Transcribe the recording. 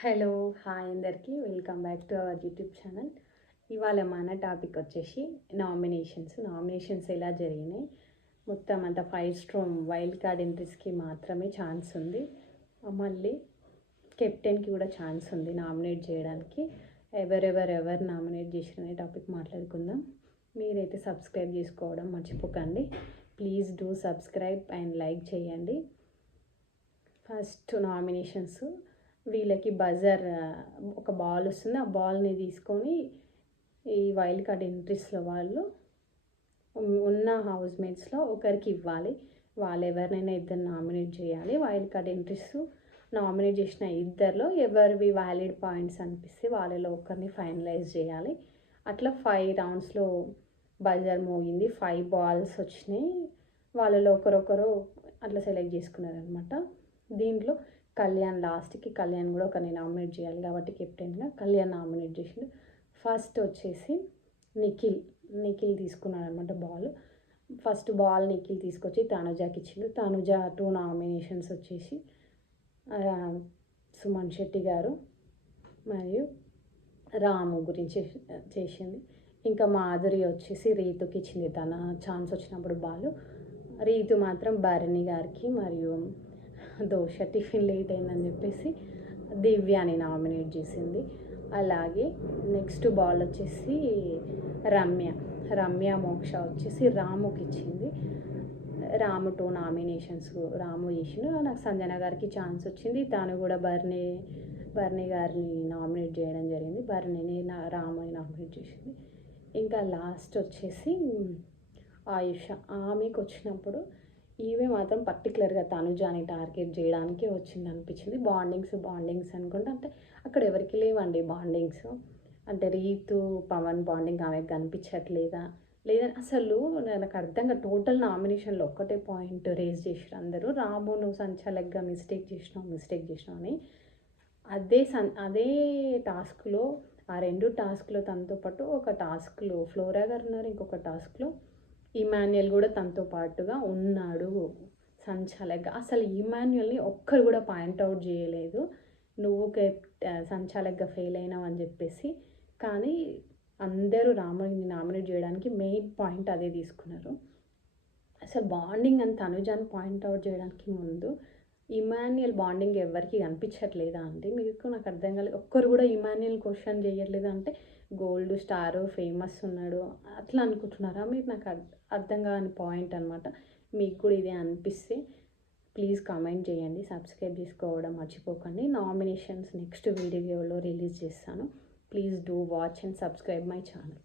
Hello hi అందరికీ. Welcome back to our YouTube channel. ఇవాళ మన టాపిక్ వచ్చేసి నామినేషన్స్. నామినేషన్స్ ఎలా జరిగినాయి? మొత్తం అంత ఫైవ్ స్ట్రోమ్ వైల్డ్ కార్డ్ ఎంట్రీస్కి మాత్రమే ఛాన్స్ ఉంది. మళ్ళీ కెప్టెన్కి కూడా ఛాన్స్ ఉంది నామినేట్ చేయడానికి. ఎవరెవరు ఎవరు నామినేట్ చేసిన టాపిక్ మాట్లాడుకుందాం. మీరైతే సబ్స్క్రైబ్ చేసుకోవడం మర్చిపోకండి. Please do subscribe and like చేయండి. First nominations. వీళ్ళకి బజర్ ఒక బాల్ వస్తుంది. ఆ బాల్ని తీసుకొని ఈ వైల్డ్ కార్డ్ ఎంట్రీస్లో వాళ్ళు ఉన్న హౌస్ మేట్స్లో ఒకరికి ఇవ్వాలి. వాళ్ళు ఎవరినైనా ఇద్దరు నామినేట్ చేయాలి. వైల్డ్ కార్డ్ ఎంట్రీస్ నామినేట్ చేసిన ఇద్దరిలో ఎవరివి వ్యాలిడ్ పాయింట్స్ అనిపిస్తే వాళ్ళలో ఒకరిని ఫైనలైజ్ చేయాలి. అట్లా ఫైవ్ రౌండ్స్లో బజర్ మోగింది. ఫైవ్ బాల్స్ వచ్చినాయి. వాళ్ళలో ఒకరొకరు అట్లా సెలెక్ట్ చేసుకున్నారనమాట దీంట్లో కళ్యాణ్ లాస్ట్కి కళ్యాణ్ కూడా ఒకరిని నామినేట్ చేయాలి కాబట్టి కెప్టెన్గా కళ్యాణ్ నామినేట్ చేసిండు. ఫస్ట్ వచ్చేసి నిఖిల్ నిఖిల్ తీసుకున్నాడు అనమాట బాల్. ఫస్ట్ బాల్ నిఖిల్ తీసుకొచ్చి తనుజాకి ఇచ్చిండు. తనుజ టూ నామినేషన్స్ వచ్చేసి సుమన్ శెట్టి గారు మరియు రాము గురించి చేసింది. ఇంకా మాధురి వచ్చేసి రీతుకి ఇచ్చింది తన ఛాన్స్ వచ్చినప్పుడు బాలు. రీతు మాత్రం భరణి గారికి మరియు దోశ టిఫిన్ లేట్ అయిందని చెప్పేసి దివ్యాని నామినేట్ చేసింది. అలాగే నెక్స్ట్ బాల్ వచ్చేసి రమ్య రమ్య మోక్ష వచ్చేసి రాముకి ఇచ్చింది. రాము టూ నామినేషన్స్ రాము చేసిన నాకు సంజన గారికి ఛాన్స్ వచ్చింది. తాను కూడా బర్నీ బర్నీ గారిని నామినేట్ చేయడం జరిగింది. బర్నీని నా రాముని నామినేట్ చేసింది. ఇంకా లాస్ట్ వచ్చేసి ఆయుష. ఆమెకు వచ్చినప్పుడు ఈమె మాత్రం పర్టికులర్గా తనుజాని టార్గెట్ చేయడానికి వచ్చింది అనిపించింది బాండింగ్స్ బాండింగ్స్ అనుకుంటే అంటే అక్కడ ఎవరికి లేవండి బాండింగ్స్ అంటే రీతు పవన్ బాండింగ్ ఆమెకు కనిపించట్లేదా? లేదా అసలు నాకు అర్థంగా టోటల్ నామినేషన్లో ఒక్కటే పాయింట్ రేజ్ చేసారు అందరూ. రాము నువ్వు సంచాలక్గా మిస్టేక్ చేసినావు మిస్టేక్ చేసినావు అని. అదే సన్ అదే టాస్క్లో ఆ రెండు టాస్క్లో తనతో పాటు ఒక టాస్క్లో ఫ్లోరా గారు ఉన్నారు ఇంకొక టాస్క్లో ఇమాన్యుయల్ కూడా తనతో పాటుగా ఉన్నాడు. సంచాలక అసలు ఇమాన్యుయల్ని ఒక్కరు కూడా పాయింట్అవుట్ చేయలేదు. నువ్వు సంచాలక్గా ఫెయిల్ అయినావు అని చెప్పేసి. కానీ అందరూ రాముడిని నామినేట్ చేయడానికి మెయిన్ పాయింట్ అదే తీసుకున్నారు. అసలు బాండింగ్ అని తనుజాన్ని పాయింట్అవుట్ చేయడానికి ముందు ఇమాన్యుయల్ బాండింగ్ ఎవరికి కనిపించట్లేదా అంటే మీకు నాకు అర్థం కాలేదు. ఒక్కరు కూడా ఇమాన్యుయల్ క్వశ్చన్ చేయట్లేదు అంటే గోల్డ్ స్టార్ ఫేమస్ ఉన్నాడు అట్లా అనుకుంటున్నారా? మీరు నాకు అర్థం కాని పాయింట్ అనమాట మీకు కూడా ఇదే అనిపిస్తే ప్లీజ్ కామెంట్ చేయండి. సబ్స్క్రైబ్ చేసుకోవడం మర్చిపోకండి. నామినేషన్స్ నెక్స్ట్ వీడియోలో రిలీజ్ చేస్తాను. Please do watch and subscribe my channel.